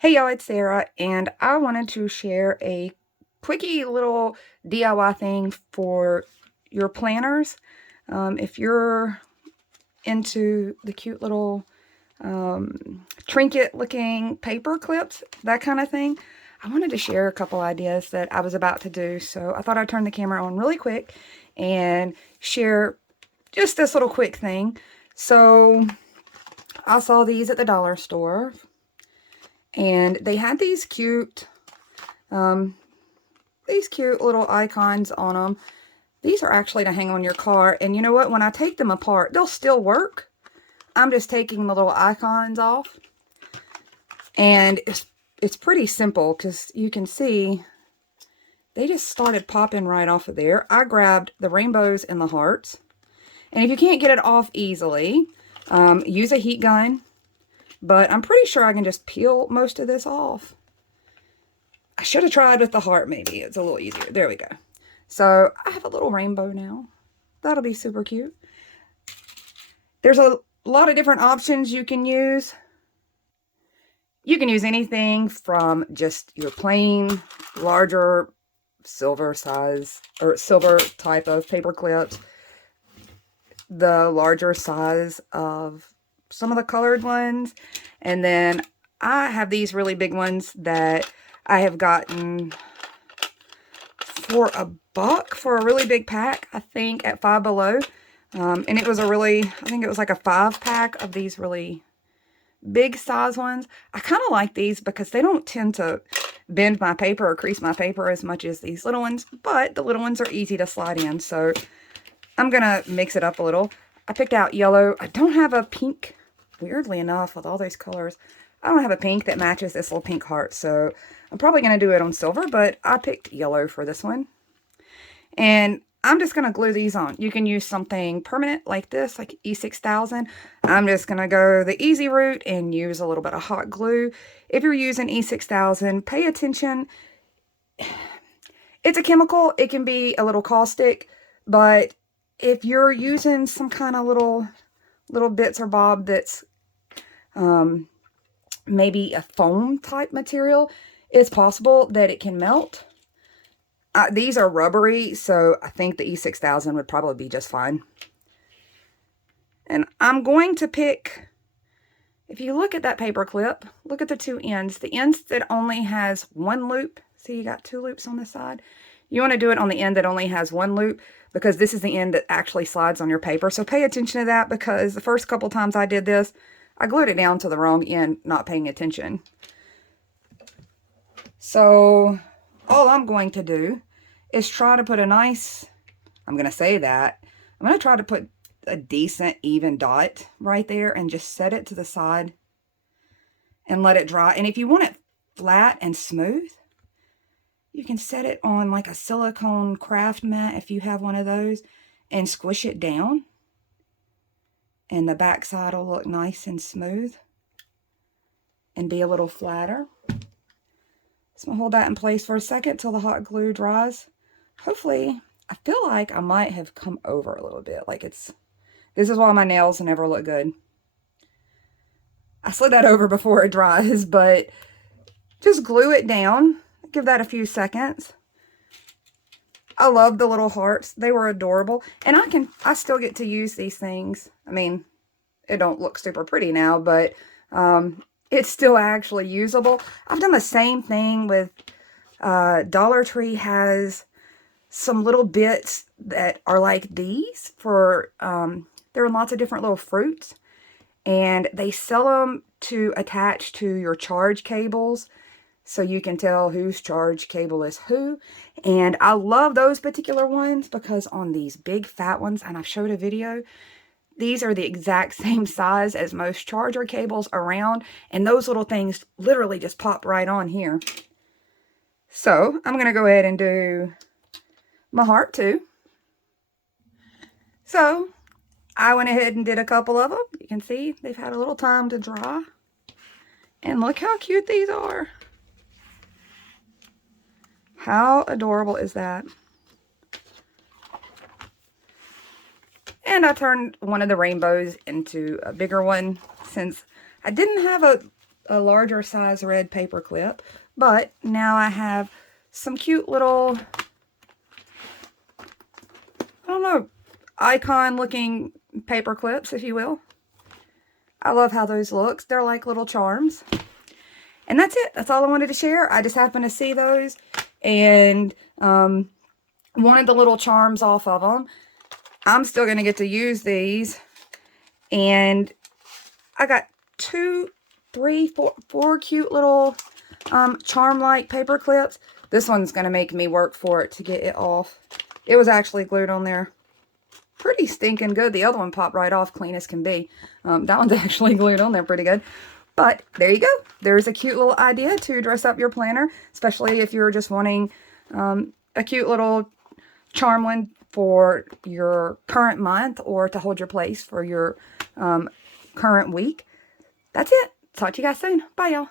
Hey y'all, it's Sarah, and I wanted to share a quickie little DIY thing for your planners. If you're into the cute little trinket looking paper clips, that kind of thing, I wanted to share a couple ideas that I was about to do. So I thought I'd turn the camera on really quick and share just this little quick thing. So I saw these at the dollar store, and they had um, these cute little icons on them. These are actually to hang on your car, and you know what? When I take them apart, they'll still work. I'm just taking the little icons off, and it's pretty simple because you can see they just started popping right off of there. I grabbed the rainbows and the hearts, and if you can't get it off easily, use a heat gun, but I'm pretty sure I can just peel most of this off. I should have tried with the heart, maybe. It's a little easier. There we go. So I have a little rainbow now. That'll be super cute. There's a lot of different options you can use. You can use anything from just your plain, larger, silver size, or silver type of paper clips, the larger size of some of the colored ones, and then I have these really big ones that I have gotten for $1 for a really big pack, I think at Five Below. And it was I think it was like a 5-pack of these really big size ones. I kind of like these because they don't tend to bend my paper or crease my paper as much as these little ones, but the little ones are easy to slide in, so I'm gonna mix it up a little. I picked out yellow. I don't have a pink, weirdly enough, with all those colors. I don't have a pink that matches this little pink heart, so I'm probably going to do it on silver, but I picked yellow for this one. And I'm just going to glue these on. You can use something permanent like this, like E6000. I'm just going to go the easy route and use a little bit of hot glue. If you're using E6000, pay attention. It's a chemical. It can be a little caustic, but if you're using some kind of little bits or bob that's maybe a foam type material, it's possible that it can melt. These are rubbery, so I think the E6000 would probably be just fine. And I'm going to pick, if you look at that paper clip, look at the two ends. The ends that only has one loop, see you got 2 loops on the side. You want to do it on the end that only has 1 loop, because this is the end that actually slides on your paper. So pay attention to that, because the first couple times I did this, I glued it down to the wrong end, not paying attention. So all I'm going to do is try to put a nice, I'm going to say that, I'm going to try to put a decent even dot right there and just set it to the side and let it dry. And if you want it flat and smooth, you can set it on like a silicone craft mat if you have one of those and squish it down. And the back side will look nice and smooth and be a little flatter. So I'm going to hold that in place for a second till the hot glue dries. Hopefully, I feel like I might have come over a little bit. Like this is why my nails never look good. I slid that over before it dries, but just glue it down. Give that a few seconds. I love the little hearts. They were adorable. And I still get to use these things. I mean, it don't look super pretty now, but it's still actually usable. I've done the same thing with Dollar Tree has some little bits that are like these for, there are lots of different little fruits, and they sell them to attach to your charge cables, so you can tell whose charge cable is who. And I love those particular ones because on these big fat ones, and I've showed a video, these are the exact same size as most charger cables around, and those little things literally just pop right on here. So I'm going to go ahead and do my heart too. So I went ahead and did a couple of them. You can see they've had a little time to dry. And look how cute these are. How adorable is that? And I turned one of the rainbows into a bigger one since I didn't have a a larger size red paper clip. But now I have some cute little, I don't know, icon looking paper clips, if you will. I love how those look. They're like little charms. And that's it. That's all I wanted to share. I just happened to see those and wanted the little charms off of them. I'm still going to get to use these. And I got four cute little charm-like paper clips. This one's going to make me work for it to get it off. It was actually glued on there pretty stinking good. The other one popped right off, clean as can be. That one's actually glued on there pretty good. But there you go. There's a cute little idea to dress up your planner, especially if you're just wanting a cute little charm one for your current month or to hold your place for your current week. That's it. Talk to you guys soon. Bye, y'all.